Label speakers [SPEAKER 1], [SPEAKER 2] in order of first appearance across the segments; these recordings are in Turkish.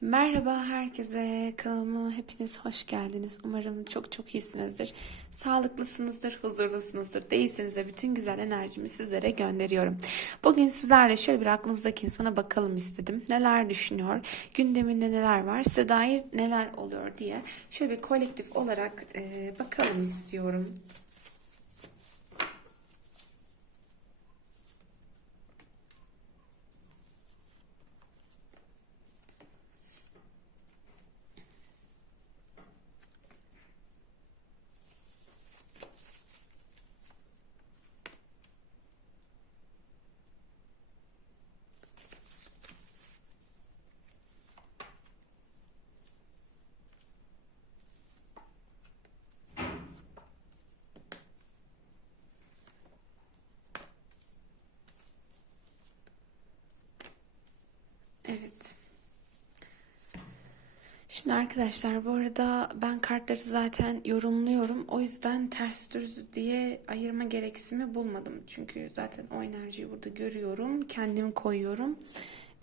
[SPEAKER 1] Merhaba herkese, kanalıma hepiniz hoş geldiniz. Umarım çok çok iyisinizdir. Sağlıklısınızdır, huzurlusunuzdur. Değilseniz de bütün güzel enerjimi sizlere gönderiyorum. Bugün sizlerle şöyle bir aklınızdaki insana bakalım istedim. Neler düşünüyor, gündeminde neler var, size dair neler oluyor diye şöyle bir kolektif olarak e, bakalım istiyorum. Evet. Şimdi arkadaşlar bu arada ben kartları zaten yorumluyorum. O yüzden ters düz diye ayırma gereksimi bulmadım. Çünkü zaten o enerjiyi burada görüyorum. Kendim koyuyorum.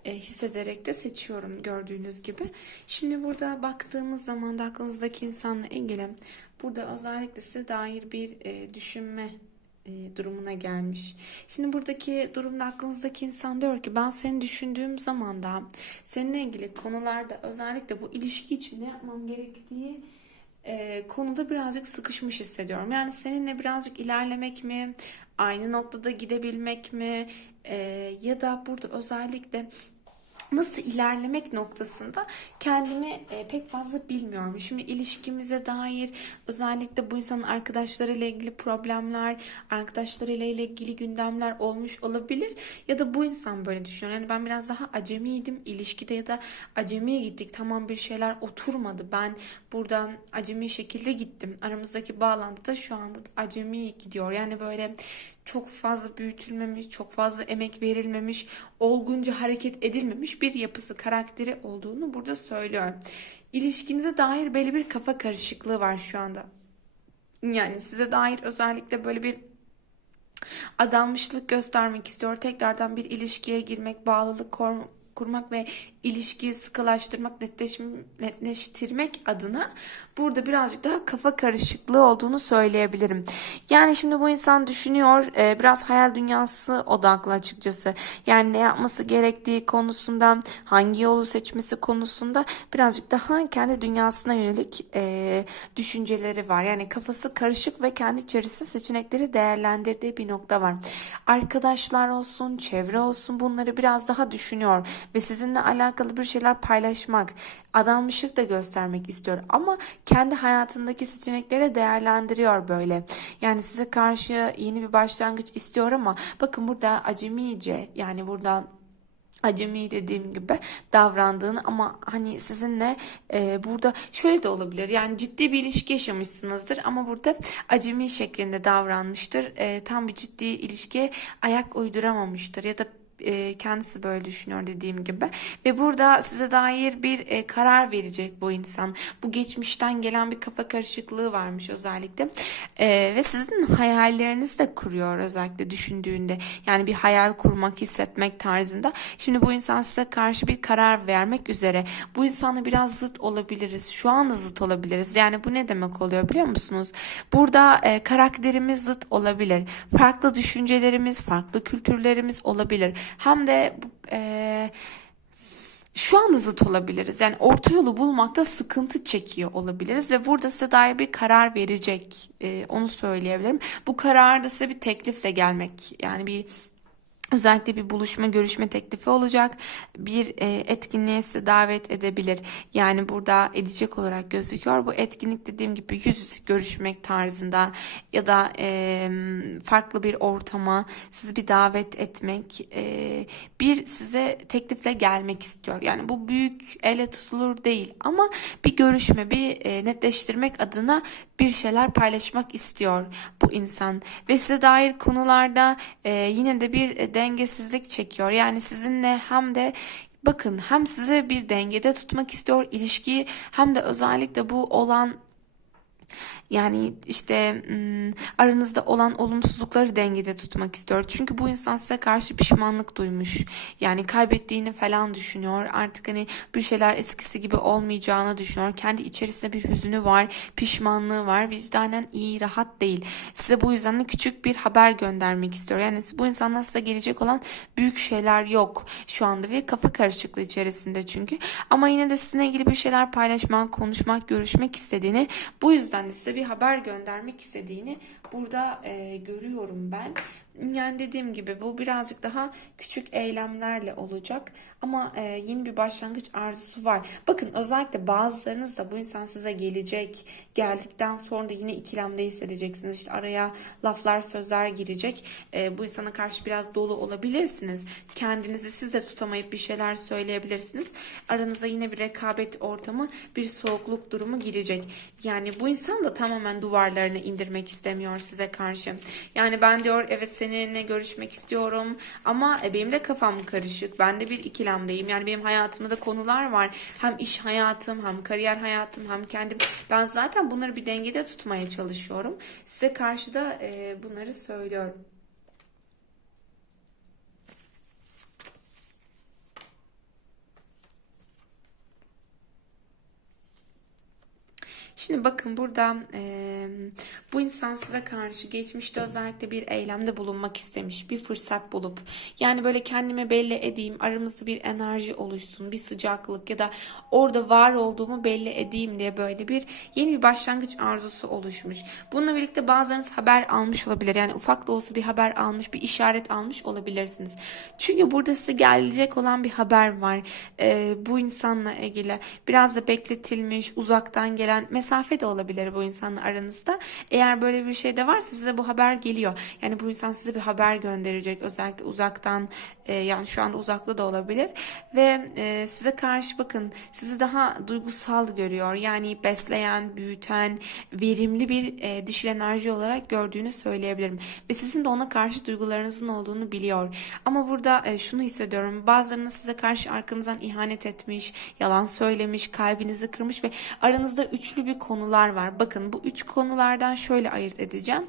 [SPEAKER 1] E, hissederek de seçiyorum gördüğünüz gibi. Şimdi burada baktığımız zaman da aklınızdaki insanla ilgili burada özellikle size dair bir e, düşünme e, durumuna gelmiş. Şimdi buradaki durumda aklınızdaki insan diyor ki ben seni düşündüğüm zaman da seninle ilgili konularda özellikle bu ilişki için ne yapmam gerektiği e, konuda birazcık sıkışmış hissediyorum. Yani seninle birazcık ilerlemek mi, aynı noktada gidebilmek mi e, ya da burada özellikle nasıl ilerlemek noktasında kendimi e, pek fazla bilmiyorum. Şimdi ilişkimize dair özellikle bu insanın arkadaşlarıyla ilgili problemler, arkadaşlarıyla ilgili gündemler olmuş olabilir. Ya da bu insan böyle düşünüyor. Yani ben biraz daha acemiydim ilişkide ya da acemiye gittik. Tamam bir şeyler oturmadı. Ben buradan acemi şekilde gittim. Aramızdaki bağlantı da şu anda acemi gidiyor. Yani böyle çok fazla büyütülmemiş, çok fazla emek verilmemiş, olgunca hareket edilmemiş bir yapısı, karakteri olduğunu burada söylüyorum. İlişkinize dair belli bir kafa karışıklığı var şu anda. Yani size dair özellikle böyle bir adanmışlık göstermek istiyor. Tekrardan bir ilişkiye girmek, bağlılık kurmak ve ilişkiyi sıkılaştırmak, netleştirmek adına burada birazcık daha kafa karışıklığı olduğunu söyleyebilirim. Yani şimdi bu insan düşünüyor, e, biraz hayal dünyası odaklı açıkçası. Yani ne yapması gerektiği konusunda, hangi yolu seçmesi konusunda birazcık daha kendi dünyasına yönelik e, düşünceleri var. Yani kafası karışık ve kendi içerisinde seçenekleri değerlendirdiği bir nokta var. Arkadaşlar olsun, çevre olsun bunları biraz daha düşünüyor ve sizinle alakalı bir şeyler paylaşmak, adanmışlık da göstermek istiyor. Ama kendi hayatındaki seçenekleri değerlendiriyor böyle. Yani size karşı yeni bir başlangıç istiyor ama bakın burada acemice yani buradan acemi dediğim gibi davrandığını ama hani sizinle e, burada şöyle de olabilir. Yani ciddi bir ilişki yaşamışsınızdır ama burada acemi şeklinde davranmıştır. E, tam bir ciddi ilişkiye ayak uyduramamıştır ya da e, kendisi böyle düşünüyor dediğim gibi ve burada size dair bir e, karar verecek bu insan. Bu geçmişten gelen bir kafa karışıklığı varmış özellikle e, ve sizin hayallerinizi de kuruyor özellikle düşündüğünde yani bir hayal kurmak hissetmek tarzında. Şimdi bu insan size karşı bir karar vermek üzere. Bu insanla biraz zıt olabiliriz. Şu anda zıt olabiliriz. Yani bu ne demek oluyor biliyor musunuz? Burada e, karakterimiz zıt olabilir. Farklı düşüncelerimiz, farklı kültürlerimiz olabilir hem de e, şu anda zıt olabiliriz. Yani orta yolu bulmakta sıkıntı çekiyor olabiliriz ve burada size dair bir karar verecek. E, onu söyleyebilirim. Bu karar da size bir teklifle gelmek. Yani bir Özellikle bir buluşma, görüşme teklifi olacak. Bir e, etkinliğe size davet edebilir. Yani burada edecek olarak gözüküyor. Bu etkinlik dediğim gibi yüz yüze görüşmek tarzında ya da e, farklı bir ortama sizi bir davet etmek, e, bir size teklifle gelmek istiyor. Yani bu büyük ele tutulur değil ama bir görüşme, bir e, netleştirmek adına bir şeyler paylaşmak istiyor bu insan ve size dair konularda e, yine de bir dengesizlik çekiyor. Yani sizinle hem de bakın hem size bir dengede tutmak istiyor ilişkiyi hem de özellikle bu olan Yani işte aranızda olan olumsuzlukları dengede tutmak istiyor. Çünkü bu insan size karşı pişmanlık duymuş. Yani kaybettiğini falan düşünüyor. Artık hani bir şeyler eskisi gibi olmayacağını düşünüyor. Kendi içerisinde bir hüzünü var, pişmanlığı var. Vicdanen iyi, rahat değil. Size bu yüzden de küçük bir haber göndermek istiyor. Yani bu insandan size gelecek olan büyük şeyler yok şu anda ve kafa karışıklığı içerisinde çünkü. Ama yine de sizinle ilgili bir şeyler paylaşmak, konuşmak, görüşmek istediğini, bu yüzden de size bir haber göndermek istediğini burada e, görüyorum ben. Yani dediğim gibi bu birazcık daha küçük eylemlerle olacak ama e, yeni bir başlangıç arzusu var. Bakın özellikle bazılarınız da bu insan size gelecek. Geldikten sonra da yine ikilemde hissedeceksiniz. İşte araya laflar, sözler girecek. E, bu insana karşı biraz dolu olabilirsiniz. Kendinizi siz de tutamayıp bir şeyler söyleyebilirsiniz. Aranıza yine bir rekabet ortamı, bir soğukluk durumu girecek. Yani bu insan da tamamen duvarlarını indirmek istemiyor size karşı. Yani ben diyor evet seninle görüşmek istiyorum ama e, benim de kafam karışık. Ben de bir ikilemdeyim. Yani benim hayatımda da konular var. Hem iş hayatım, hem kariyer hayatım, hem kendim. Ben zaten bunları bir dengede tutmaya çalışıyorum. Size karşı da e, bunları söylüyorum. Şimdi bakın burada e, bu insan size karşı geçmişte özellikle bir eylemde bulunmak istemiş. Bir fırsat bulup yani böyle kendime belli edeyim aramızda bir enerji oluşsun bir sıcaklık ya da orada var olduğumu belli edeyim diye böyle bir yeni bir başlangıç arzusu oluşmuş. Bununla birlikte bazılarınız haber almış olabilir. Yani ufak da olsa bir haber almış bir işaret almış olabilirsiniz. Çünkü burada size gelecek olan bir haber var. E, bu insanla ilgili biraz da bekletilmiş uzaktan gelen mesafe de olabilir bu insanla aranızda. Eğer böyle bir şey de varsa size bu haber geliyor. Yani bu insan size bir haber gönderecek. Özellikle uzaktan e, yani şu anda uzakta da olabilir. Ve e, size karşı bakın sizi daha duygusal görüyor. Yani besleyen, büyüten, verimli bir e, dişil enerji olarak gördüğünü söyleyebilirim. Ve sizin de ona karşı duygularınızın olduğunu biliyor. Ama burada e, şunu hissediyorum. Bazılarınız size karşı arkanızdan ihanet etmiş, yalan söylemiş, kalbinizi kırmış ve aranızda üçlü bir konular var. Bakın bu üç konulardan şöyle ayırt edeceğim.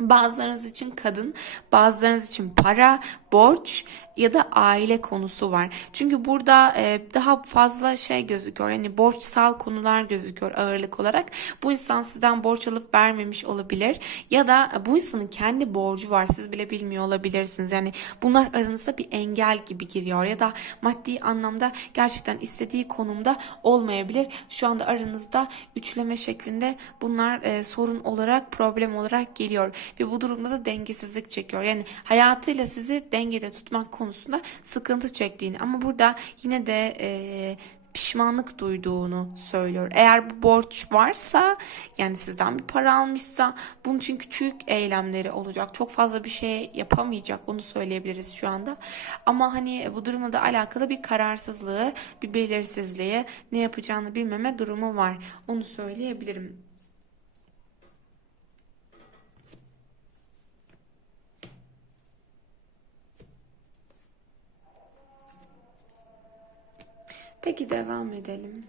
[SPEAKER 1] Bazılarınız için kadın, bazılarınız için para, borç ya da aile konusu var. Çünkü burada e, daha fazla şey gözüküyor. Yani borçsal konular gözüküyor ağırlık olarak. Bu insan sizden borç alıp vermemiş olabilir ya da bu insanın kendi borcu var. Siz bile bilmiyor olabilirsiniz. Yani bunlar aranızda bir engel gibi giriyor ya da maddi anlamda gerçekten istediği konumda olmayabilir. Şu anda aranızda üçleme şeklinde bunlar e, sorun olarak, problem olarak geliyor ve bu durumda da dengesizlik çekiyor. Yani hayatıyla sizi dengede tutmak konusunda sıkıntı çektiğini ama burada yine de e, pişmanlık duyduğunu söylüyor. Eğer bu borç varsa yani sizden bir para almışsa bunun için küçük eylemleri olacak. Çok fazla bir şey yapamayacak onu söyleyebiliriz şu anda. Ama hani bu durumla da alakalı bir kararsızlığı, bir belirsizliği, ne yapacağını bilmeme durumu var. Onu söyleyebilirim. Peki devam edelim.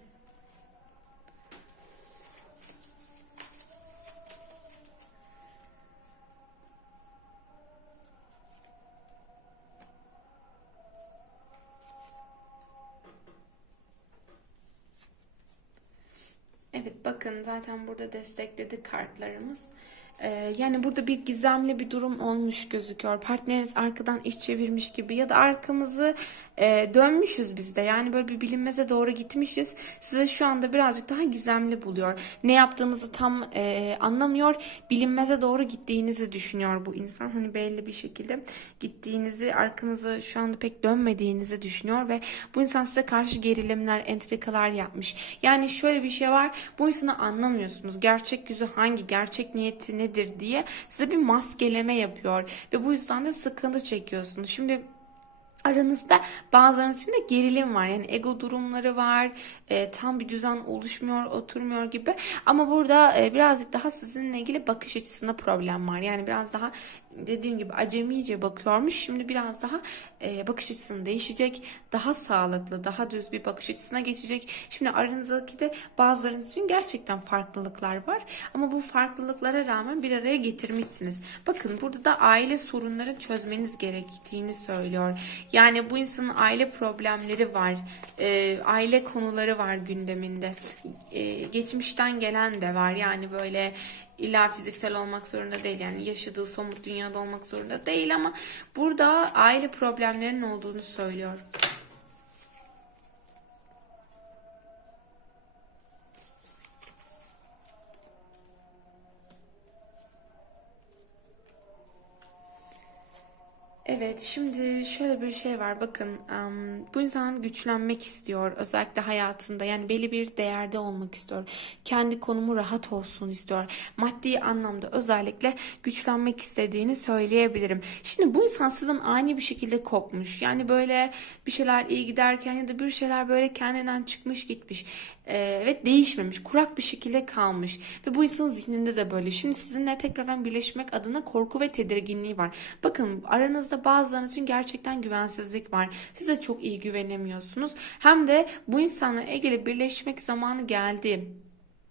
[SPEAKER 1] Evet bakın zaten burada destekledi kartlarımız. Ee, yani burada bir gizemli bir durum olmuş gözüküyor. Partneriniz arkadan iş çevirmiş gibi ya da arkamızı e, dönmüşüz biz de. Yani böyle bir bilinmeze doğru gitmişiz. Size şu anda birazcık daha gizemli buluyor. Ne yaptığınızı tam e, anlamıyor. Bilinmeze doğru gittiğinizi düşünüyor bu insan. Hani belli bir şekilde gittiğinizi, arkanızı şu anda pek dönmediğinizi düşünüyor ve bu insan size karşı gerilimler, entrikalar yapmış. Yani şöyle bir şey var. Bu insanı anlamıyorsunuz. Gerçek yüzü hangi, gerçek niyeti nedir diye size bir maskeleme yapıyor ve bu yüzden de sıkıntı çekiyorsunuz. Şimdi Aranızda bazılarınız için de gerilim var. Yani ego durumları var. E, tam bir düzen oluşmuyor, oturmuyor gibi. Ama burada e, birazcık daha sizinle ilgili bakış açısında problem var. Yani biraz daha dediğim gibi acemice bakıyormuş. Şimdi biraz daha e, bakış açısını değişecek. Daha sağlıklı, daha düz bir bakış açısına geçecek. Şimdi aranızdaki de bazılarınız için gerçekten farklılıklar var. Ama bu farklılıklara rağmen bir araya getirmişsiniz. Bakın burada da aile sorunları çözmeniz gerektiğini söylüyor. Yani bu insanın aile problemleri var. E, aile konuları var gündeminde. E, geçmişten gelen de var. Yani böyle illa fiziksel olmak zorunda değil. Yani yaşadığı somut dünyada olmak zorunda değil ama burada aile problemlerinin olduğunu söylüyor. Evet, şimdi şöyle bir şey var. Bakın, bu insan güçlenmek istiyor. Özellikle hayatında. Yani belli bir değerde olmak istiyor. Kendi konumu rahat olsun istiyor. Maddi anlamda özellikle güçlenmek istediğini söyleyebilirim. Şimdi bu insan sizden ani bir şekilde kopmuş. Yani böyle bir şeyler iyi giderken ya da bir şeyler böyle kendinden çıkmış gitmiş. Ve değişmemiş. Kurak bir şekilde kalmış. Ve bu insanın zihninde de böyle. Şimdi sizinle tekrardan birleşmek adına korku ve tedirginliği var. Bakın aranızda bazılarınız için gerçekten güvensizlik var. Siz de çok iyi güvenemiyorsunuz. Hem de bu insanla ilgili birleşmek zamanı geldi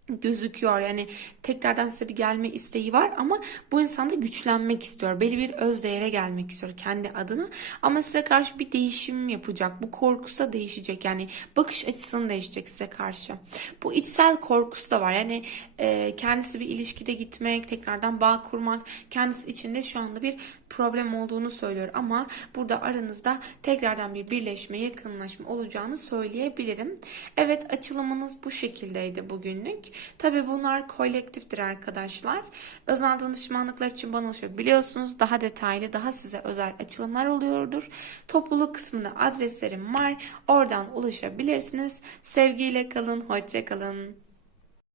[SPEAKER 1] gözüküyor. Yani tekrardan size bir gelme isteği var ama bu insan da güçlenmek istiyor. Belli bir öz değere gelmek istiyor kendi adına. Ama size karşı bir değişim yapacak. Bu korkusu da değişecek. Yani bakış açısını değişecek size karşı. Bu içsel korkusu da var. Yani e, kendisi bir ilişkide gitmek, tekrardan bağ kurmak, kendisi içinde şu anda bir problem olduğunu söylüyor ama burada aranızda tekrardan bir birleşme, yakınlaşma olacağını söyleyebilirim. Evet açılımınız bu şekildeydi bugünlük. Tabi bunlar kolektiftir arkadaşlar. Özel danışmanlıklar için bana ulaşabiliyorsunuz. Daha detaylı, daha size özel açılımlar oluyordur. Topluluk kısmında adreslerim var. Oradan ulaşabilirsiniz. Sevgiyle kalın, hoşça kalın.